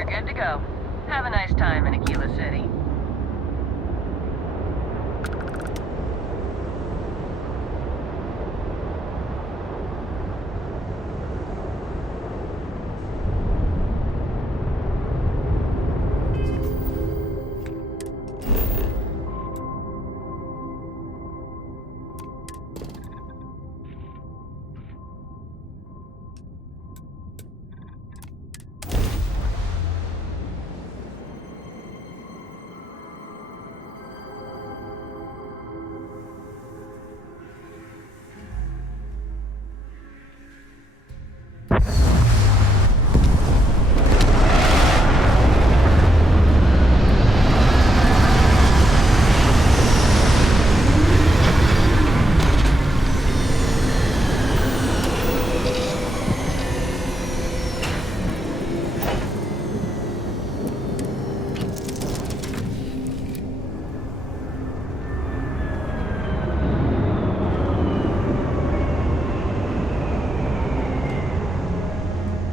You're good to go. Have a nice time in Aquila City.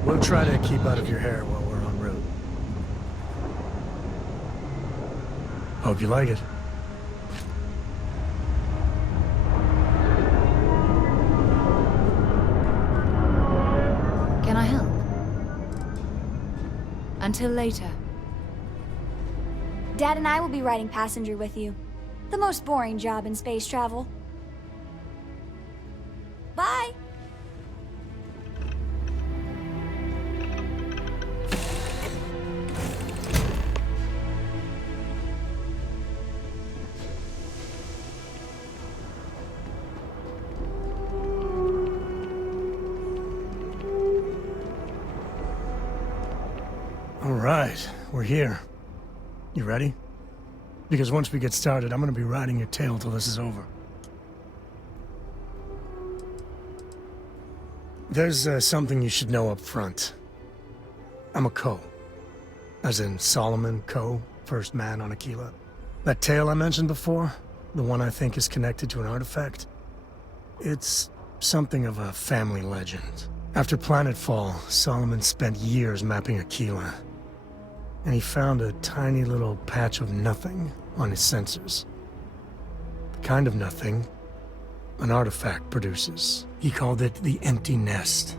We'll try to keep out of your hair while we're en route. Hope you like it. Can I help? Until later. Dad and I will be riding passenger with you. The most boring job in space travel. Bye! All right, we're here. You ready? Because once we get started, I'm gonna be riding your tail till this is over. There's something you should know up front. I'm a Coe. As in Solomon Coe, first man on Aquila. That tale I mentioned before, the one I think is connected to an artifact, it's something of a family legend. After Planetfall, Solomon spent years mapping Aquila, and he found a tiny little patch of nothing on his sensors. The kind of nothing an artifact produces. He called it the Empty Nest.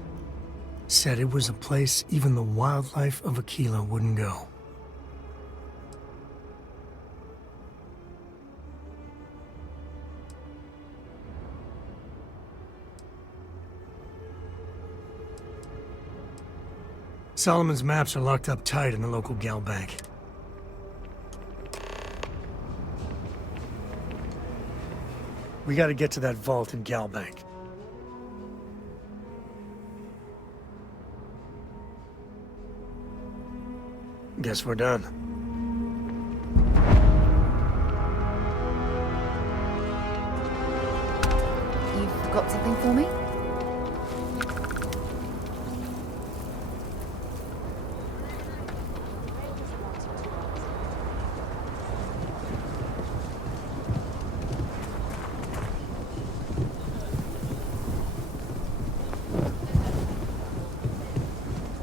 Said it was a place even the wildlife of Aquila wouldn't go. Solomon's maps are locked up tight in the local gal bank. We gotta get to that vault in Gal Bank. Guess we're done. You've got something for me?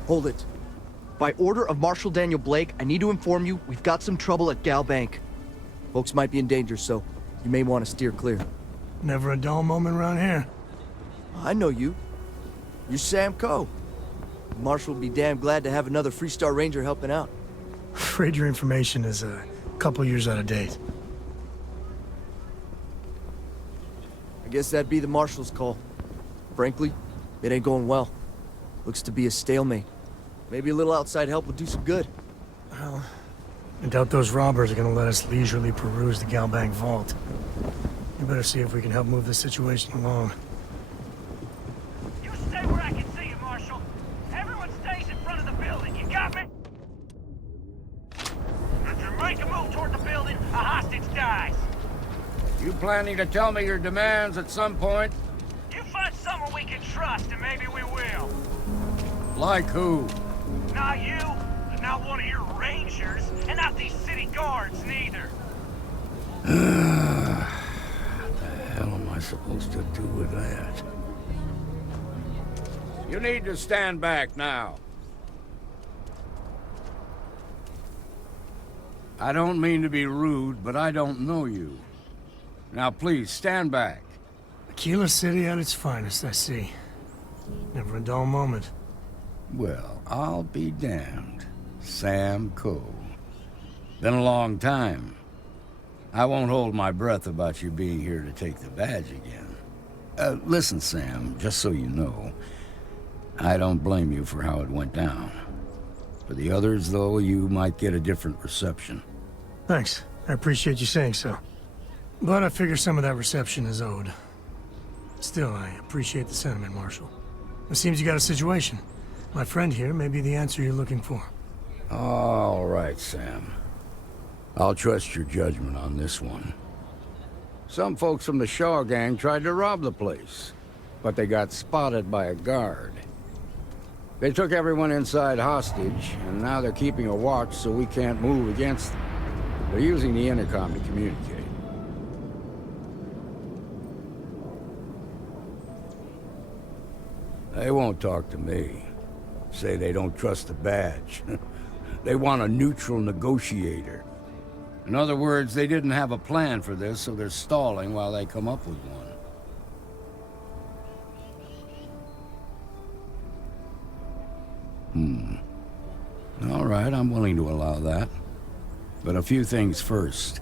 Hold it. By order of Marshal Daniel Blake, I need to inform you we've got some trouble at Gal Bank. Folks might be in danger, so you may want to steer clear. Never a dull moment around here. I know you. You're Sam Coe. Marshal would be damn glad to have another Freestar Ranger helping out. Afraid your information is a couple years out of date. I guess that'd be the Marshal's call. Frankly, it ain't going well. Looks to be a stalemate. Maybe a little outside help would do some good. Well, I doubt those robbers are gonna let us leisurely peruse the Gal Bank vault. You better see if we can help move this situation along. You stay where I can see you, Marshal. Everyone stays in front of the building, you got me? If you make a move toward the building, a hostage dies. You planning to tell me your demands at some point? You find someone we can trust, and maybe we will. Like who? Not you, not one of your rangers, and not these city guards, neither. What the hell am I supposed to do with that? You need to stand back now. I don't mean to be rude, but I don't know you. Now please, stand back. Aquila City at its finest, I see. Never a dull moment. Well, I'll be damned. Sam Coe. Been a long time. I won't hold my breath about you being here to take the badge again. Listen, Sam, just so you know, I don't blame you for how it went down. For the others, though, you might get a different reception. Thanks. I appreciate you saying so. But I figure some of that reception is owed. Still, I appreciate the sentiment, Marshal. It seems you got a situation. My friend here may be the answer you're looking for. All right, Sam. I'll trust your judgment on this one. Some folks from the Shaw gang tried to rob the place, but they got spotted by a guard. They took everyone inside hostage, and now they're keeping a watch so we can't move against them. They're using the intercom to communicate. They won't talk to me. Say they don't trust the badge. They want a neutral negotiator. In other words, they didn't have a plan for this, so they're stalling while they come up with one. All right, I'm willing to allow that. But a few things first.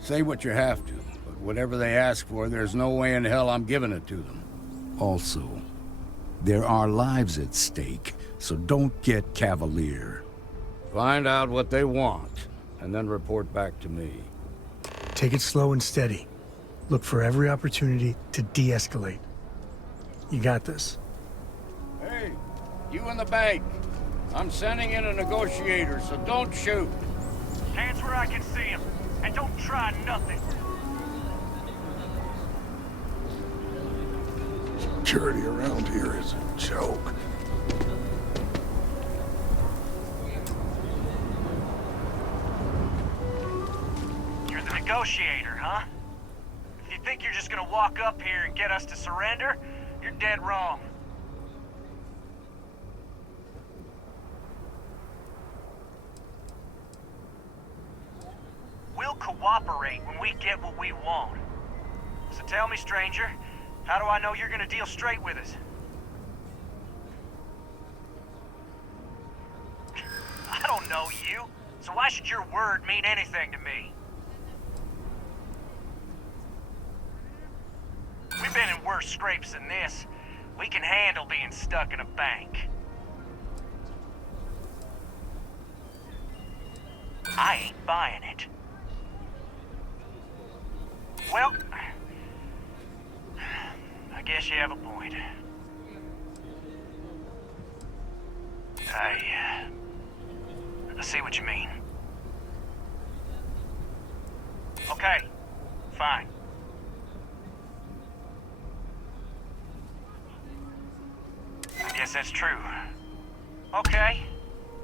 Say what you have to, but whatever they ask for, there's no way in hell I'm giving it to them. Also, there are lives at stake, so don't get cavalier. Find out what they want, and then report back to me. Take it slow and steady. Look for every opportunity to de-escalate. You got this. Hey, you in the bank. I'm sending in a negotiator, so don't shoot. Hands where I can see him, and don't try nothing. Security around here is a joke. You're the negotiator, huh? If you think you're just gonna walk up here and get us to surrender, you're dead wrong. We'll cooperate when we get what we want. So tell me, stranger, how do I know you're gonna deal straight with us? I don't know you, so why should your word mean anything to me? We've been in worse scrapes than this. We can handle being stuck in a bank. I ain't buying it. Well, I guess you have a point. I see what you mean. Okay, fine. I guess that's true. Okay,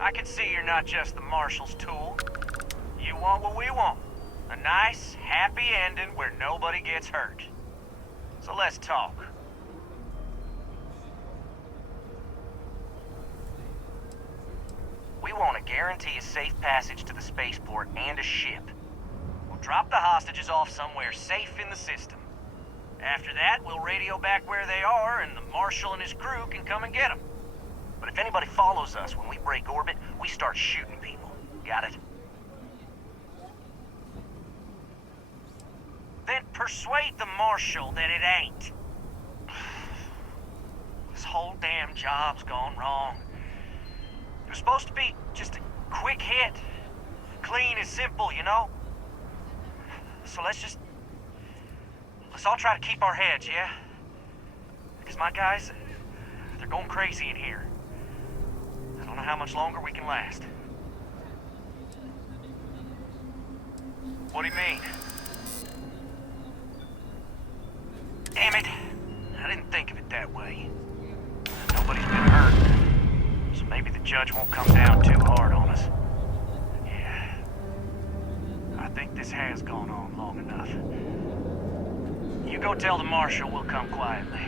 I can see you're not just the Marshal's tool. You want what we want. A nice, happy ending where nobody gets hurt. So let's talk. We want to guarantee a safe passage to the spaceport and a ship. We'll drop the hostages off somewhere safe in the system. After that, we'll radio back where they are, and the Marshal and his crew can come and get them. But if anybody follows us when we break orbit, we start shooting people. Got it? Then persuade the Marshal that it ain't. This whole damn job's gone wrong. It was supposed to be just a quick hit. Clean and simple, you know? So let's all try to keep our heads, yeah? Because my guys, they're going crazy in here. I don't know how much longer we can last. What do you mean? Damn it. I didn't think of it that way. Nobody's been hurt. So maybe the judge won't come down too hard on us. Yeah. I think this has gone on long enough. You go tell the Marshal we'll come quietly.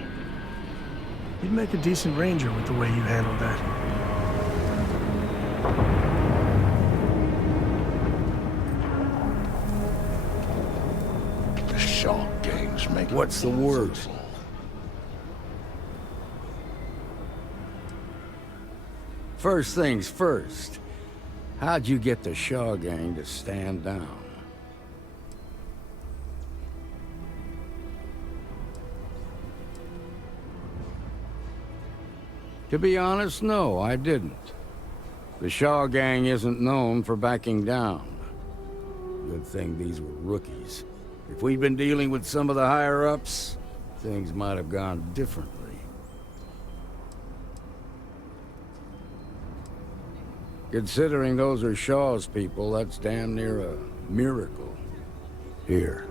You'd make a decent ranger with the way you handled that. What's the word? First things first. How'd you get the Shaw gang to stand down? To be honest, no, I didn't. The Shaw gang isn't known for backing down. Good thing these were rookies. If we'd been dealing with some of the higher-ups, things might have gone differently. Considering those are Shaw's people, that's damn near a miracle. Here,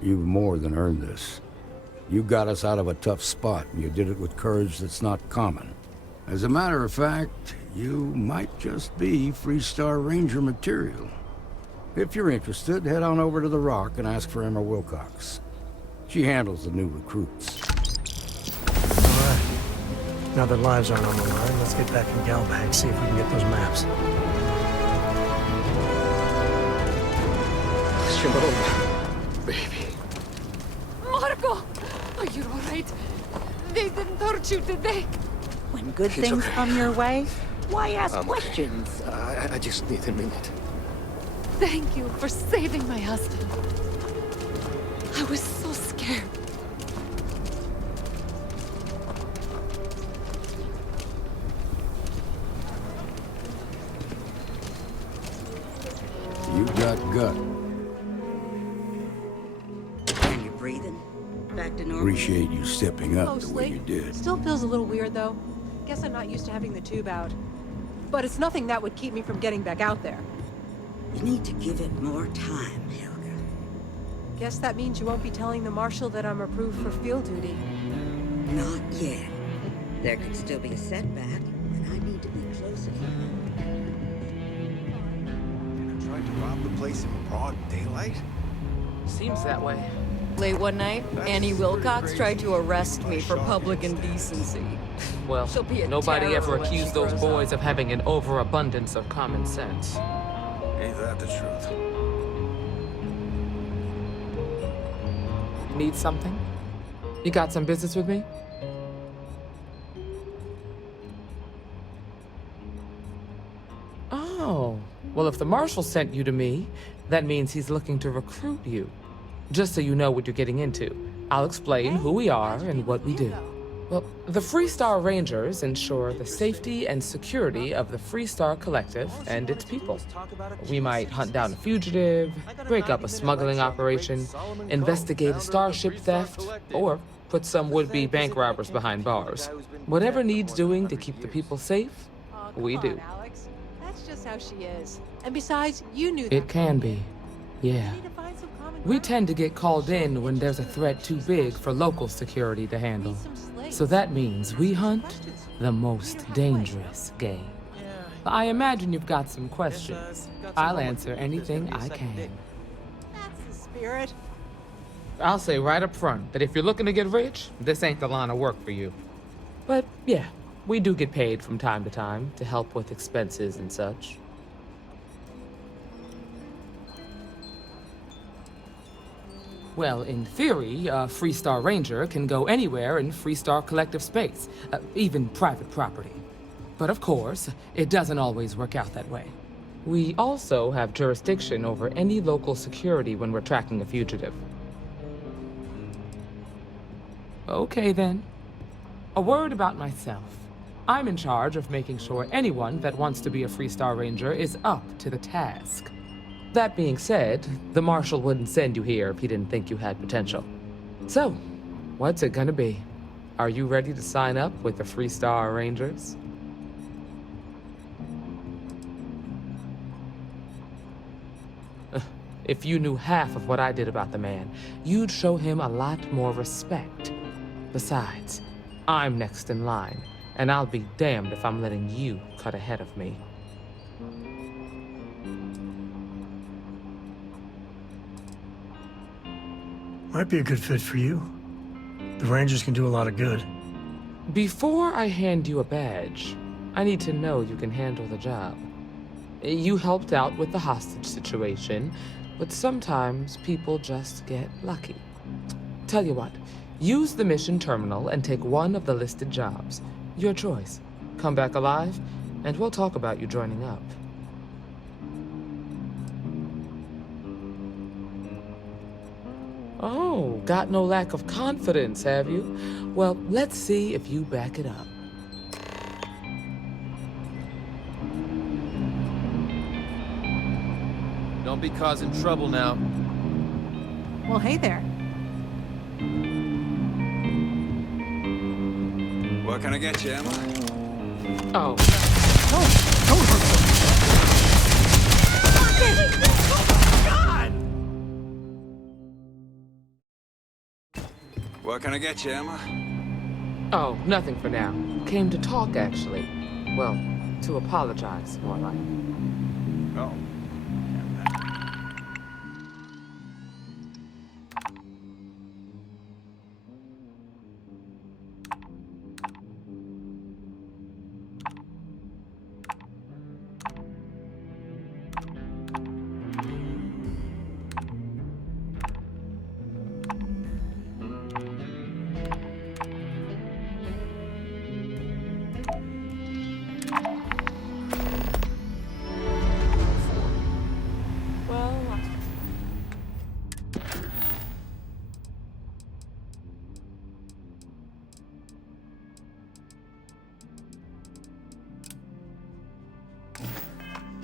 you've more than earned this. You got us out of a tough spot, and you did it with courage that's not common. As a matter of fact, you might just be Freestar Ranger material. If you're interested, head on over to the Rock and ask for Emma Wilcox. She handles the new recruits. All right. Now that lives aren't on the line, let's get back in Galbag, see if we can get those maps. Shalom, baby. Marco! Are you alright? They didn't hurt you, did they? When good It's things okay. come your way, why ask I'm okay. questions? I just need a minute. Thank you for saving my husband. I was so scared. You got gut. And you're breathing? Back to normal? Appreciate you stepping up the way Mostly. you did. Still feels a little weird, though. Guess I'm not used to having the tube out. But it's nothing that would keep me from getting back out there. You need to give it more time, Helga. Guess that means you won't be telling the Marshal that I'm approved for field duty. Not yet. There could still be a setback, and I need to be close at hand. Tried to rob the place in broad daylight? Seems that way. Late one night, Annie Wilcox tried to arrest me for public indecency. Well, She'll be a nobody terror ever when she accused those grows boys up. of having an overabundance of common sense. Ain't that the truth? Need something? You got some business with me? Oh, well, if the Marshal sent you to me, that means he's looking to recruit you. Just so you know what you're getting into, I'll explain who we are and what we do. Well, the Freestar Rangers ensure the safety and security of the Freestar Collective and its people. We might hunt down a fugitive, break up a smuggling operation, investigate a starship theft, or put some would-be bank robbers behind bars. Whatever needs doing to keep the people safe, we Come on, do. Alex. That's just how she is. And besides, you knew that. It can be, yeah. We need to find some common We ground. tend to get called in when there's a threat too big for local security to handle. So that means we hunt the most dangerous game. I imagine you've got some questions. I'll answer anything I can. That's the spirit. I'll say right up front that if you're looking to get rich, this ain't the line of work for you. But yeah, we do get paid from time to time to help with expenses and such. Well, in theory, a Freestar Ranger can go anywhere in Freestar Collective space, even private property. But of course, it doesn't always work out that way. We also have jurisdiction over any local security when we're tracking a fugitive. Okay then. A word about myself. I'm in charge of making sure anyone that wants to be a Freestar Ranger is up to the task. That being said, the Marshal wouldn't send you here if he didn't think you had potential. So, what's it gonna be? Are you ready to sign up with the Freestar Rangers? If you knew half of what I did about the man, you'd show him a lot more respect. Besides, I'm next in line, and I'll be damned if I'm letting you cut ahead of me. Might be a good fit for you. The Rangers can do a lot of good. Before I hand you a badge, I need to know you can handle the job. You helped out with the hostage situation, but sometimes people just get lucky. Tell you what, use the mission terminal and take one of the listed jobs. Your choice. Come back alive, and we'll talk about you joining up. Oh, got no lack of confidence, have you? Well, let's see if you back it up. Don't be causing trouble now. Well, hey there. What can I get you, Emma? Oh. Don't hurt What can I get you, Emma? Oh, nothing for now. Came to talk, actually. Well, to apologize, more like. Oh.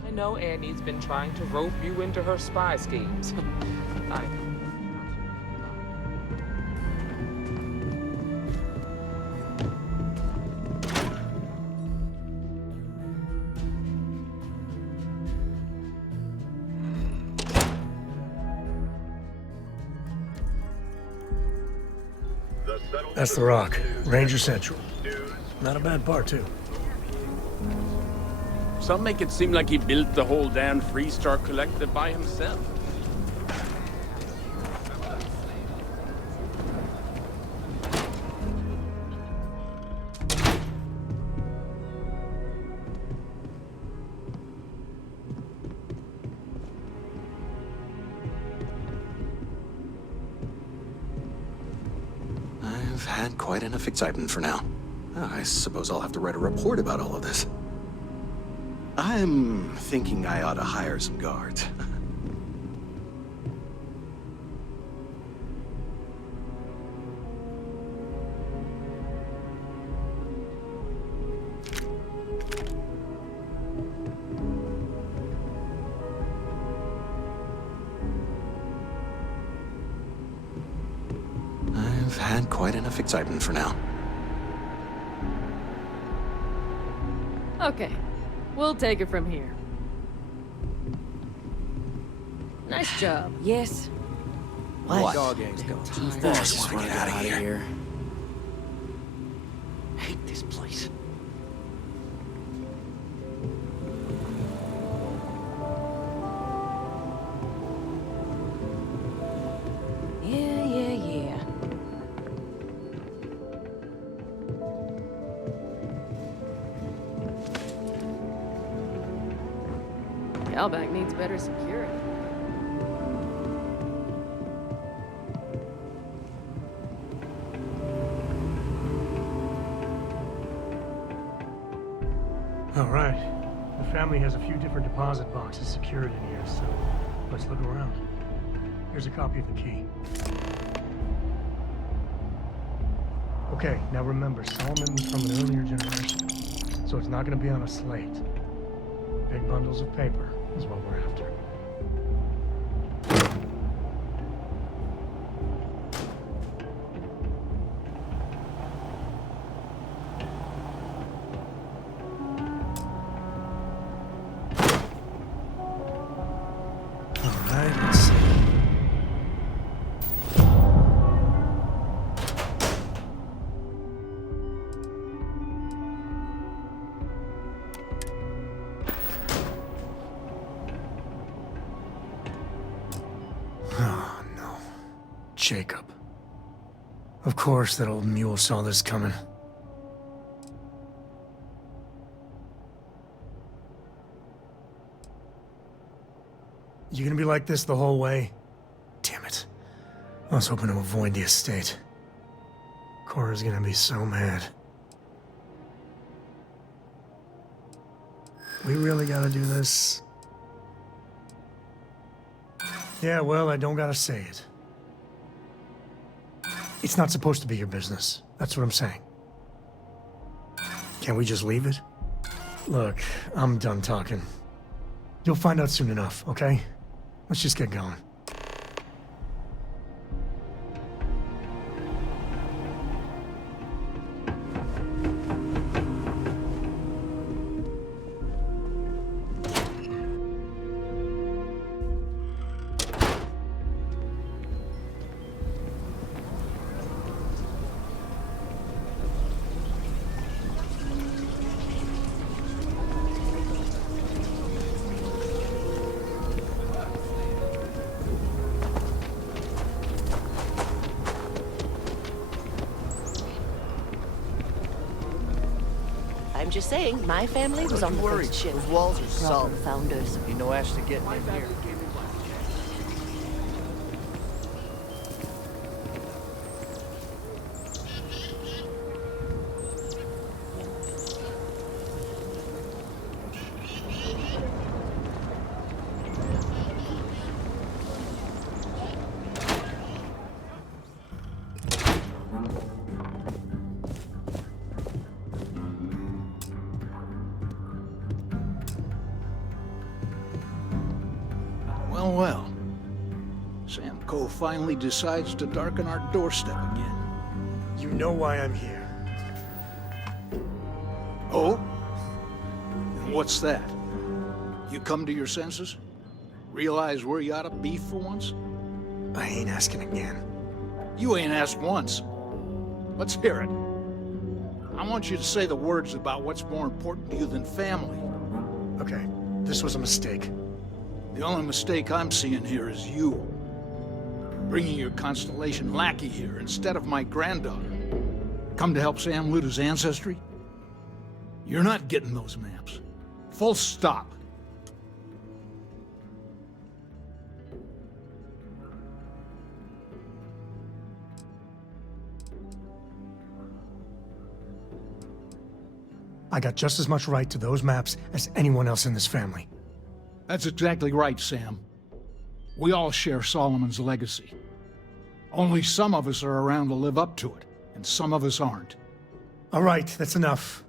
I know Annie's been trying to rope you into her spy schemes. That's the Rock. Ranger Central. Not a bad part, too. Some make it seem like he built the whole damn Freestar Collective by himself. I've had quite enough excitement for now. I suppose I'll have to write a report about all of this. I'm thinking I ought to hire some guards. I've had quite enough excitement for now. Okay, we'll take it from here. Nice job. Yes. What? Dog eggs going too I fast. just want to get out of here. Hate this place. Yeah. Outback needs better security. All right. The family has a few different deposit boxes secured in here, so let's look around. Here's a copy of the key. Okay, now remember, Solomon was from an earlier generation, so it's not going to be on a slate. Big bundles of paper is what we're after. All right, let's see. Oh, no. Jacob. Of course that old mule saw this coming. You gonna be like this the whole way? Damn it. was hoping to avoid the estate. Cora's gonna be so mad. We really gotta do this? Yeah, well, I don't gotta say it. It's not supposed to be your business. That's what I'm saying. Can't we just leave it? Look, I'm done talking. You'll find out soon enough, okay? Let's just get going. I'm just saying, my family was on the first ship. Those walls are Proper solid. founders. You know Ashley getting in here. Well, well. Sam Coe finally decides to darken our doorstep again. You know why I'm here. Oh? And what's that? You come to your senses? Realize where you ought to be for once? I ain't asking again. You ain't asked once. Let's hear it. I want you to say the words about what's more important to you than family. Okay, this was a mistake. The only mistake I'm seeing here is you. Bringing your Constellation lackey here instead of my granddaughter. Come to help Sam loot his ancestry? You're not getting those maps. Full stop. I got just as much right to those maps as anyone else in this family. That's exactly right, Sam. We all share Solomon's legacy. Only some of us are around to live up to it, and some of us aren't. All right, that's enough.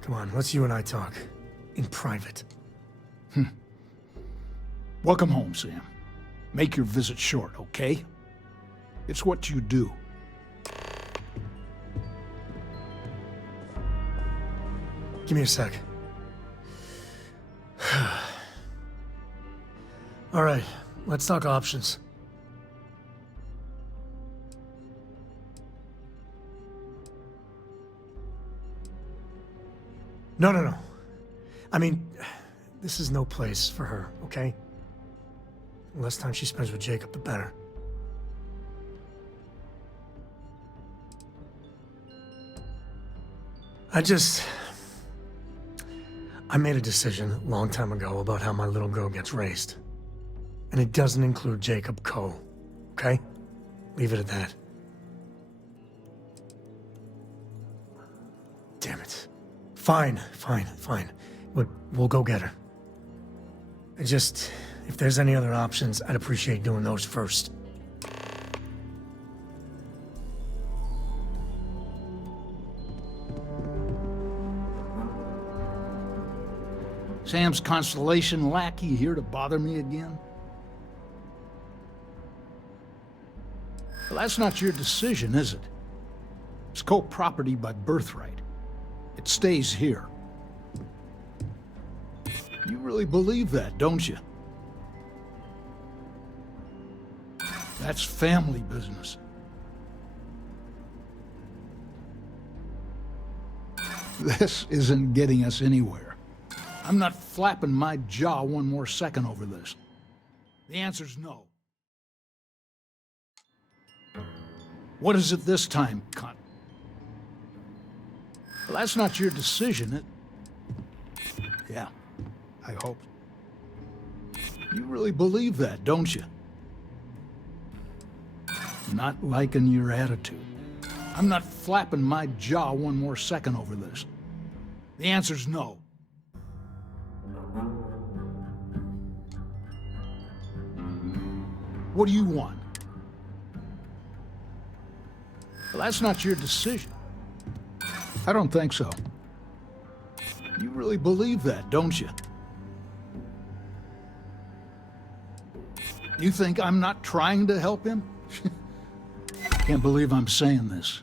Come on, let's you and I talk. In private. Welcome home, Sam. Make your visit short, okay? It's what you do. Give me a sec. All right, let's talk options. No. I mean, this is no place for her, okay? The less time she spends with Jacob, the better. I made a decision a long time ago about how my little girl gets raised. And it doesn't include Jacob Coe, okay? Leave it at that. Damn it. Fine. We'll go get her. If there's any other options, I'd appreciate doing those first. Sam's Constellation lackey here to bother me again? Well, that's not your decision, is it? It's Coe property by birthright. It stays here. You really believe that, don't you? That's family business. This isn't getting us anywhere. I'm not flapping my jaw one more second over this. The answer's no. What is it this time, cunt? Well, that's not your decision, Yeah, I hope. You really believe that, don't you? Not liking your attitude. I'm not flapping my jaw one more second over this. The answer's no. What do you want? Well, that's not your decision. I don't think so. You really believe that, don't you? You think I'm not trying to help him? Can't believe I'm saying this.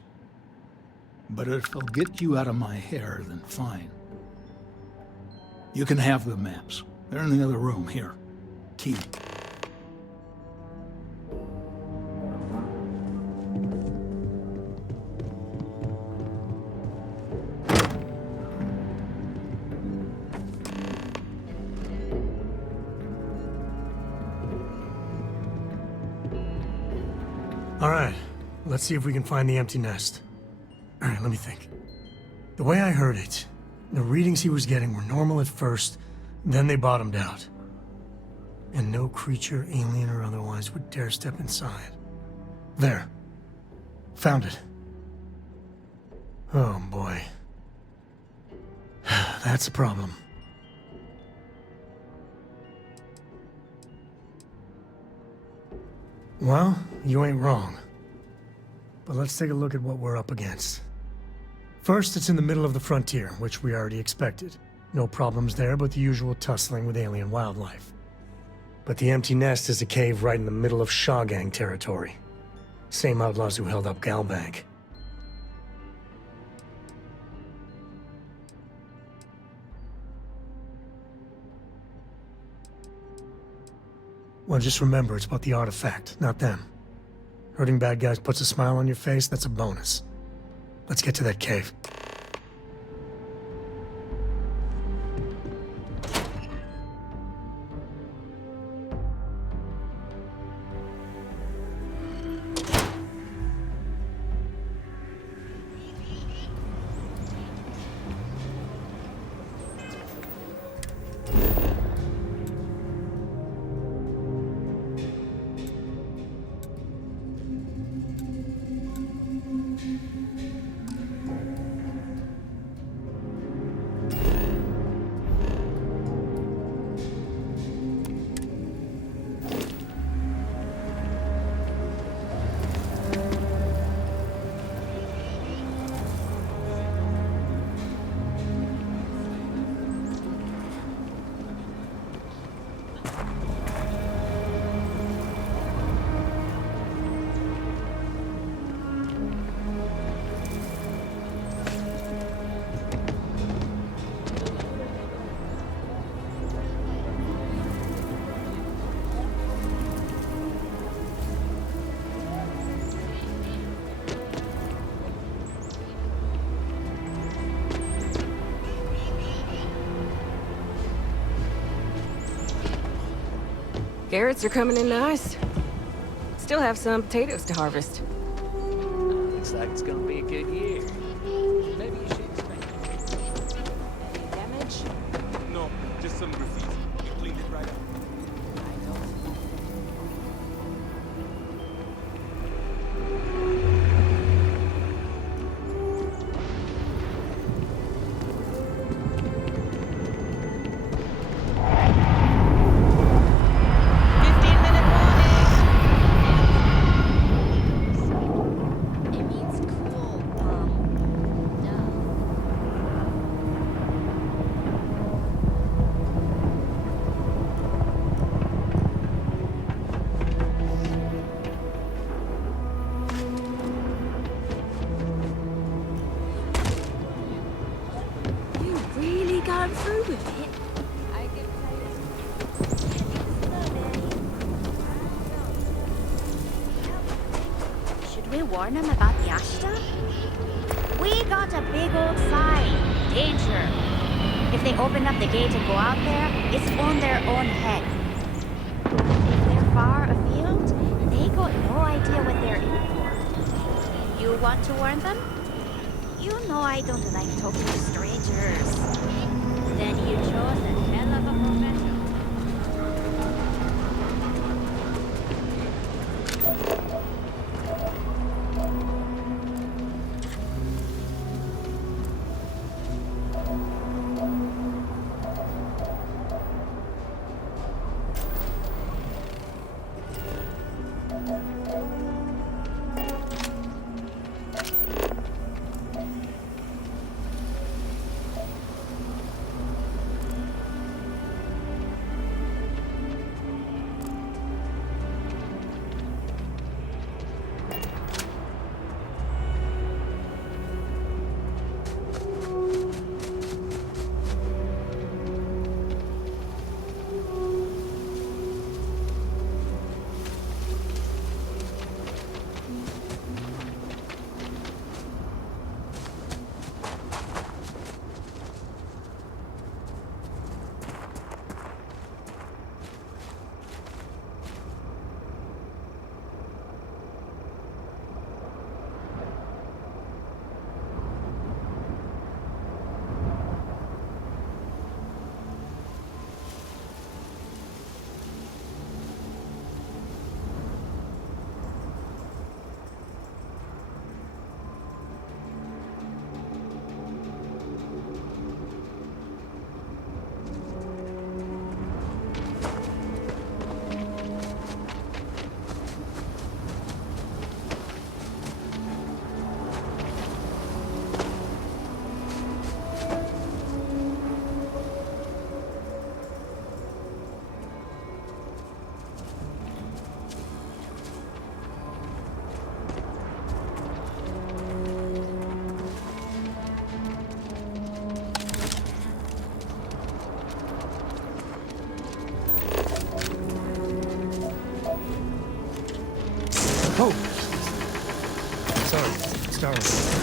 But if it'll get you out of my hair, then fine. You can have the maps. They're in the other room, here. Key. All right, let's see if we can find the empty nest. All right, let me think. The way I heard it, the readings he was getting were normal at first, then they bottomed out. And no creature, alien or otherwise, would dare step inside. There. Found it. Oh, boy. That's a problem. Well, you ain't wrong. But let's take a look at what we're up against. First, it's in the middle of the frontier, which we already expected. No problems there, but the usual tussling with alien wildlife. But the empty nest is a cave right in the middle of Shaw Gang territory. Same outlaws who held up Galbank. Well, just remember, it's about the artifact, not them. Hurting bad guys puts a smile on your face, that's a bonus. Let's get to that cave. Carrots are coming in nice. Still have some potatoes to harvest. Looks like it's gonna be a good year. Maybe you should expect Damage? No, just some graffiti. You cleaned it right up. Gone through with it. Should we warn them about the Ashta? We got a big old sign. Danger. If they open up the gate and go out there, it's on their own head. If they're far afield, they got no idea what they're in for. You want to warn them? You know I don't like talking to strangers. Then you chose a hell of a profession. Oh! Sorry, Starfield.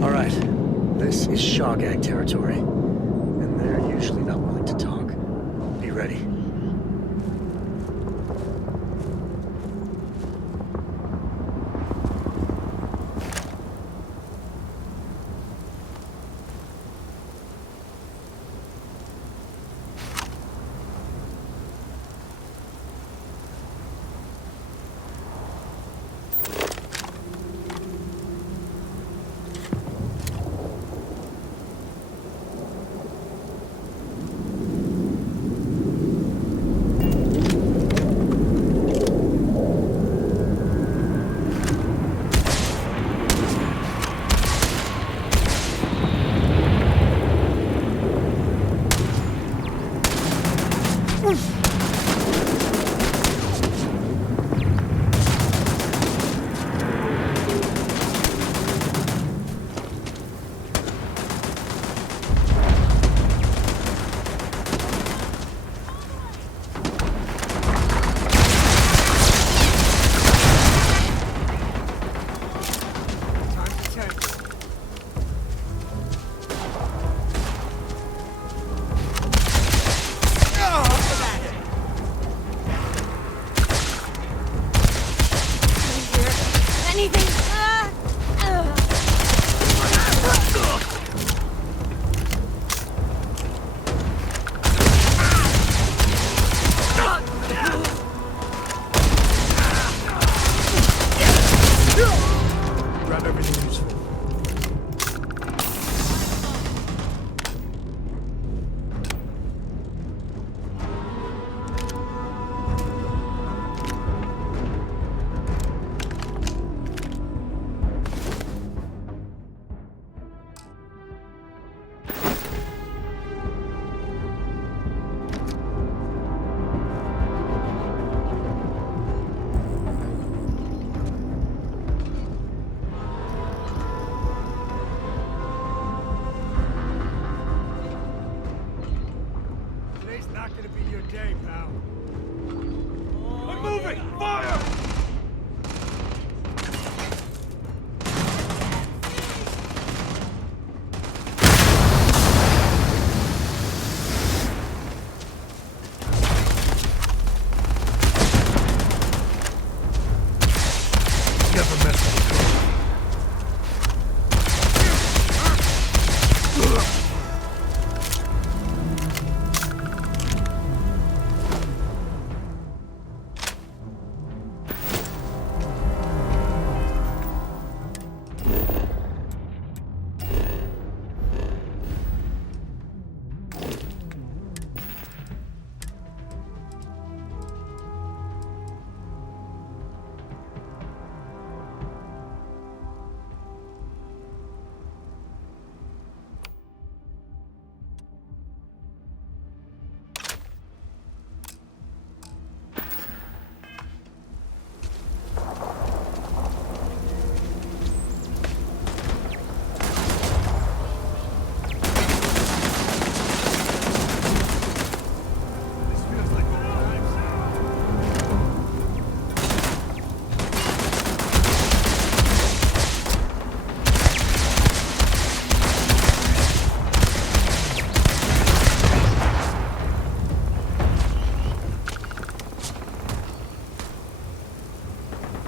Alright, this is Shawgag territory, and they're usually not willing to talk. Be ready.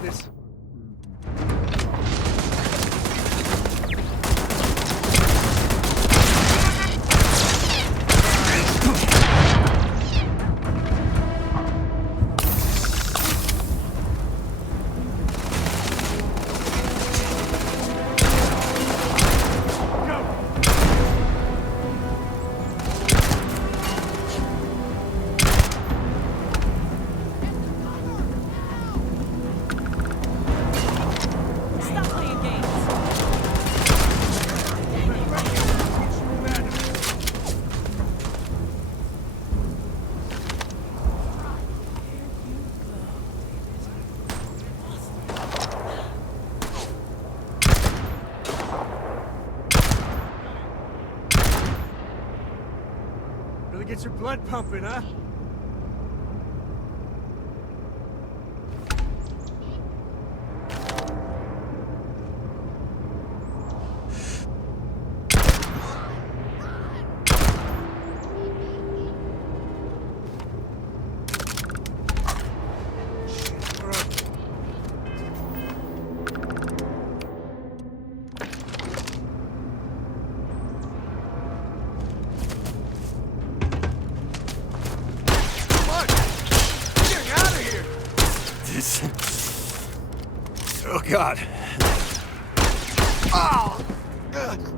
this. Really gets your blood pumping, huh? Oh, God. Oh! Ugh.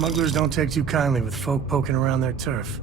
Smugglers don't take too kindly with folk poking around their turf.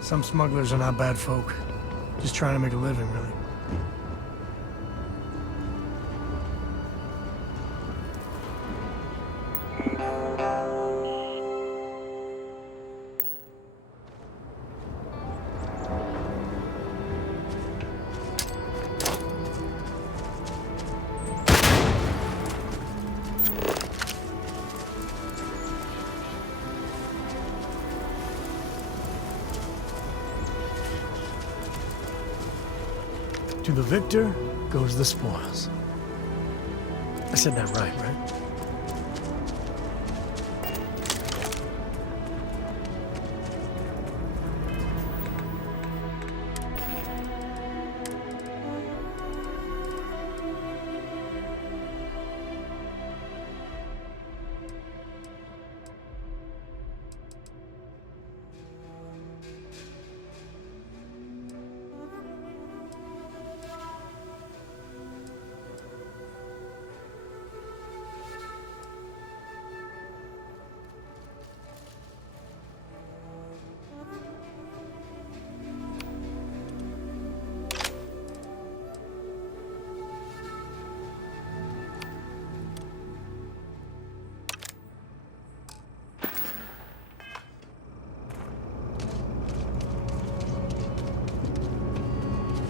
Some smugglers are not bad folk. Just trying to make a living, really. To the victor goes the spoils. I said that right?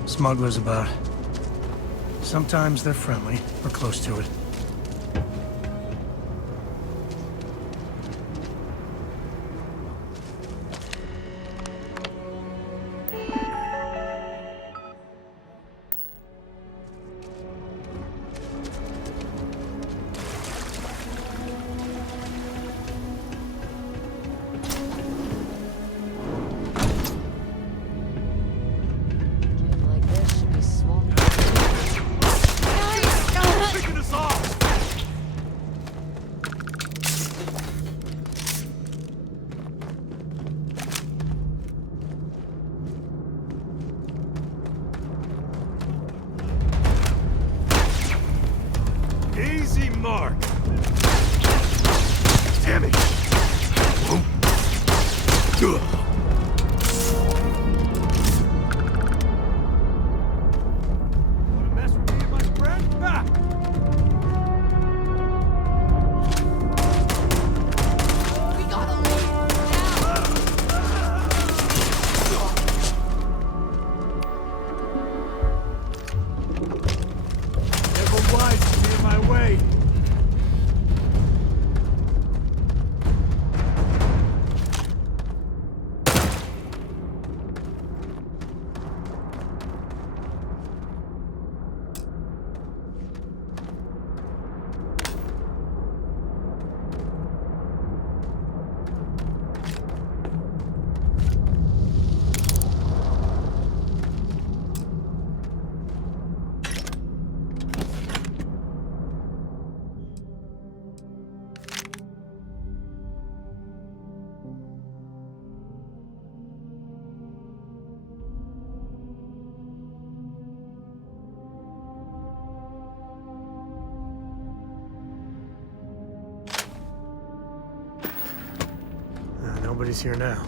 Smugglers about. Sometimes they're friendly, or close to it. Easy mark. Damn it. Wanna mess with me and my friend? Ha! We gotta leave Never wise to be in my way. Nobody's here now.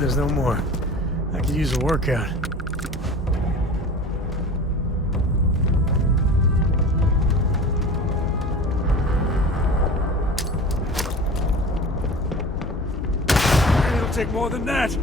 there's no more. I could use a workout. It'll take more than that.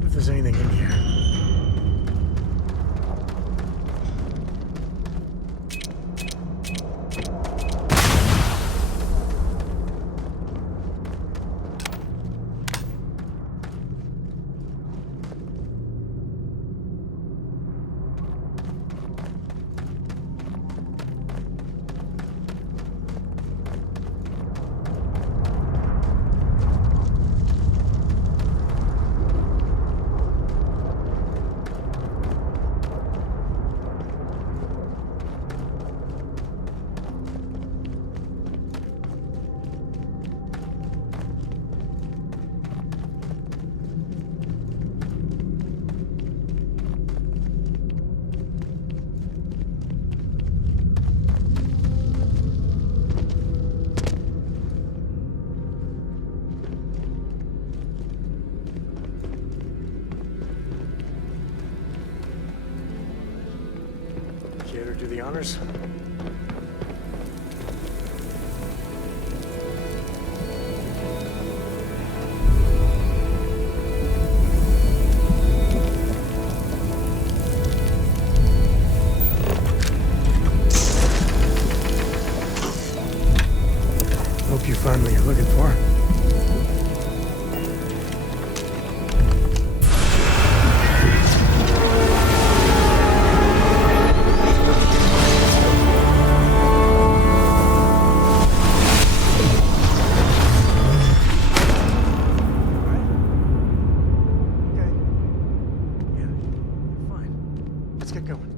If there's anything in here. Care to do the honors? Hope you find what you're looking for. Let's get going.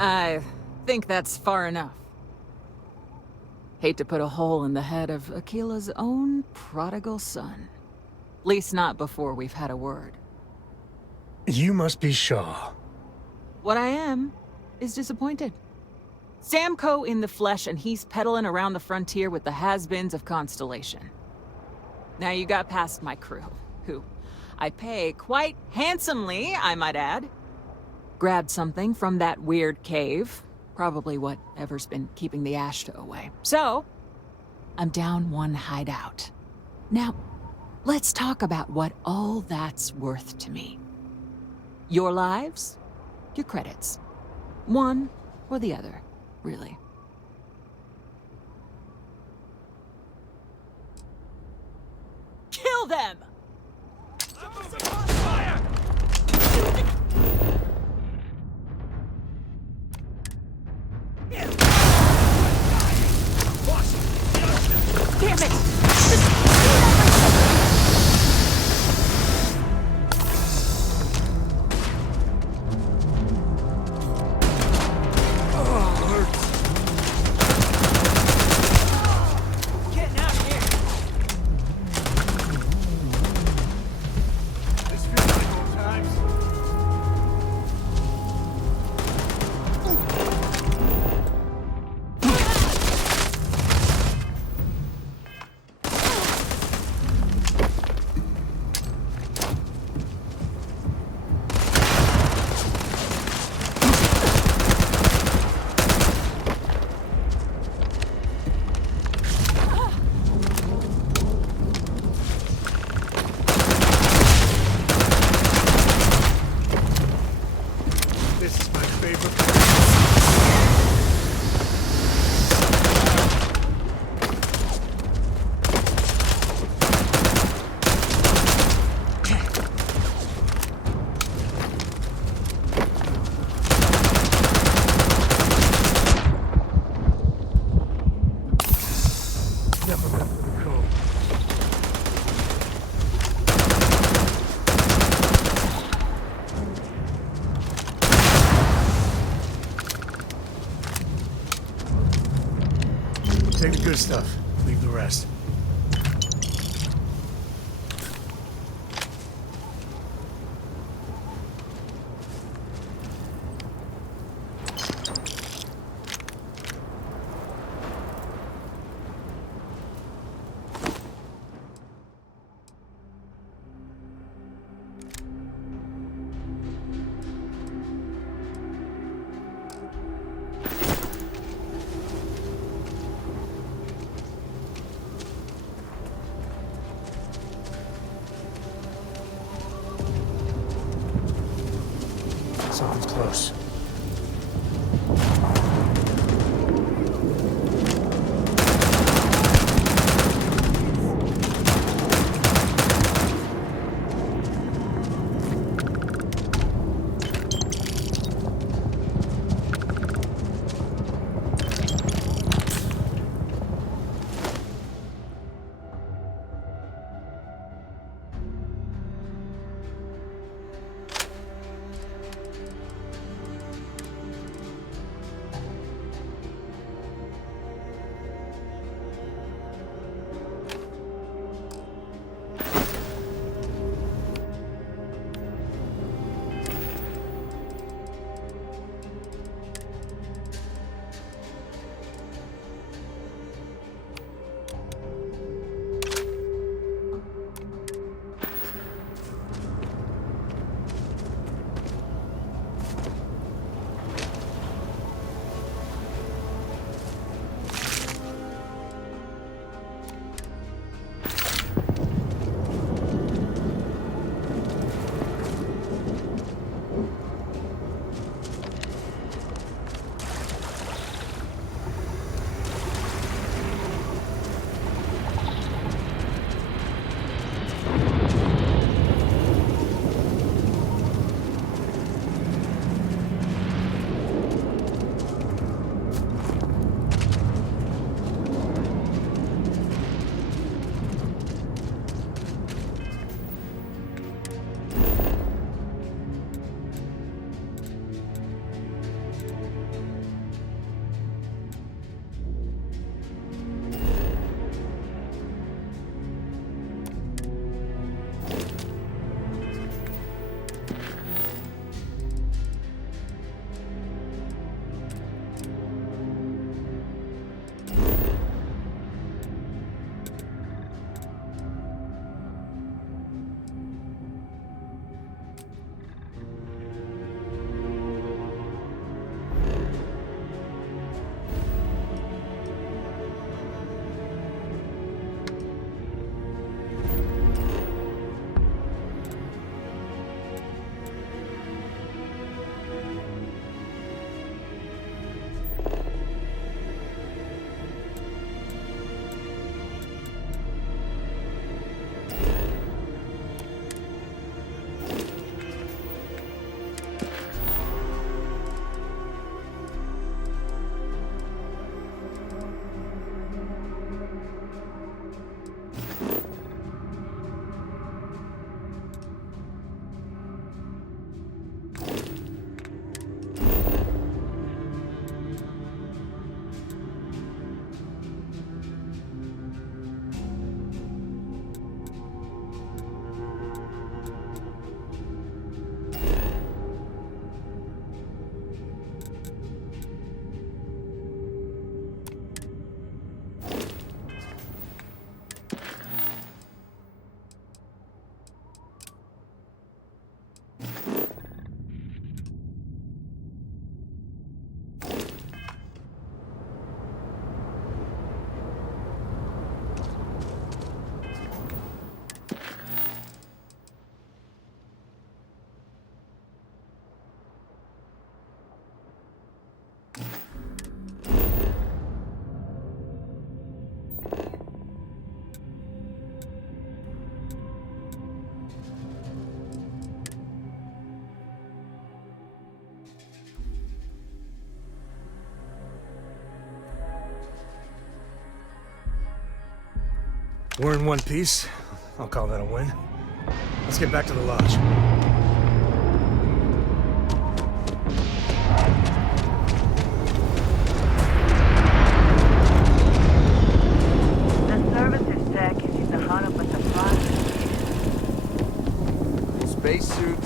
I think that's far enough. Hate to put a hole in the head of Akila's own prodigal son. Least not before we've had a word. You must be Shaw. What I am is disappointed. Samco in the flesh, and he's peddling around the frontier with the has-beens of Constellation. Now you got past my crew, who I pay quite handsomely, I might add. Grabbed something from that weird cave. Probably whatever's been keeping the Ashta away. So, I'm down one hideout. Now, let's talk about what all that's worth to me. Your lives, your credits. One or the other, really. Kill them! never meant for the code. Take the good stuff. Leave the rest. We're in one piece. I'll call that a win. Let's get back to the lodge. The services tech is in the hunt up at the front. Spacesuit.